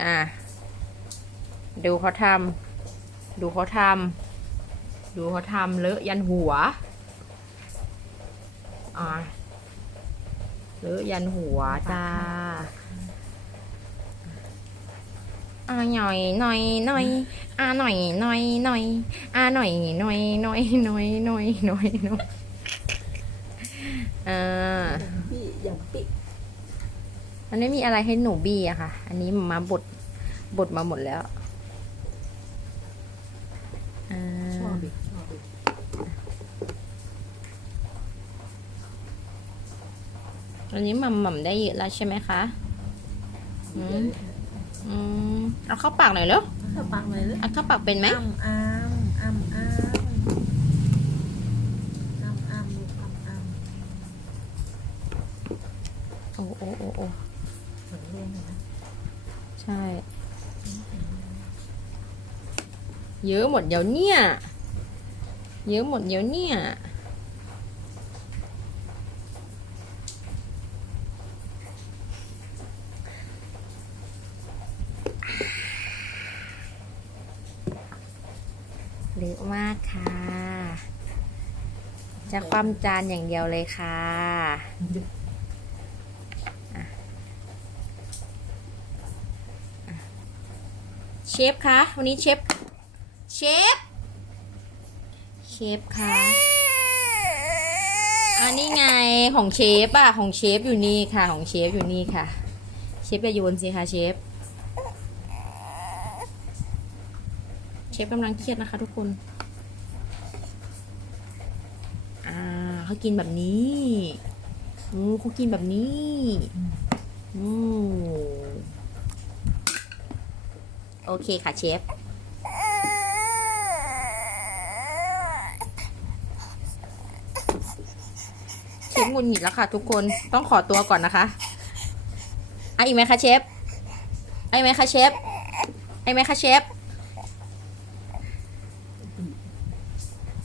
อะดูเขาทำดูเขาทำดูเขาทำเลอะยันหัว อะเลอะยันหัวจ้าอะหน่อยหน่อยหน่อยอะหน่อยหน่อยหน่อยอะหน่อยหน่อยหน่อยหน่อยหน่อยหน่อยหน่อยอ่าพี่อย่างปิ มันไม่มีอะไรให้หนูบี้อะค่ะ อันนี้มาบดบดมาหมดแล้วอ่าชอบอีกชอบอีกอันนี้หม่ำหม่ำได้เยอะแล้วใช่ไหมคะ อืมอืมเอาเข้าปากหน่อยเร็วถ้าปังเลยเลยเอาเข้าปากเป็นไหมอ้ำอ้ำอ้ำอ้ำอ้ำอ้ำลูกอ้ำอ้ำ โอ้โอ้โอ้โอ้เหมือนเล่นะ ใช่ เยอะหมดเดี๋ยวเนี่ย เยอะหมดเดี๋ยวเนี่ยเยอะมากค่ะ จะความจานอย่างเดียวเลยค่ะอะอะ เชฟคะวันนี้เชฟเชฟเชฟคะอันนี้ไงของเชฟอะของเชฟอยู่นี่ค่ะ ของเชฟอยู่นี่ค่ะ เชฟอย่าโยนสิคะเชฟเชฟกำลังเครียดนะคะ ทุกคนอ่าเขากินแบบนี้อือเขากินแบบนี้อือ โอเคค่ะเชฟ เชฟงุนหงิดแล้วค่ะ ทุกคนต้องขอตัวก่อนนะคะอะอีกไหมคะเชฟไอ้ไหมคะเชฟไอ้ไหมคะเชฟ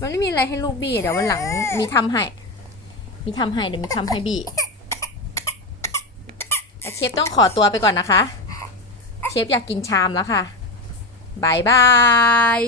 มันไม่มีอะไรให้ลูกบี้เดี๋ยววันหลังมีทำให้ มีทำให้เดี๋ยวมีทำให้บี้เชฟต้องขอตัวไปก่อนนะคะ เชฟอยากกินชามแล้วค่ะบายบาย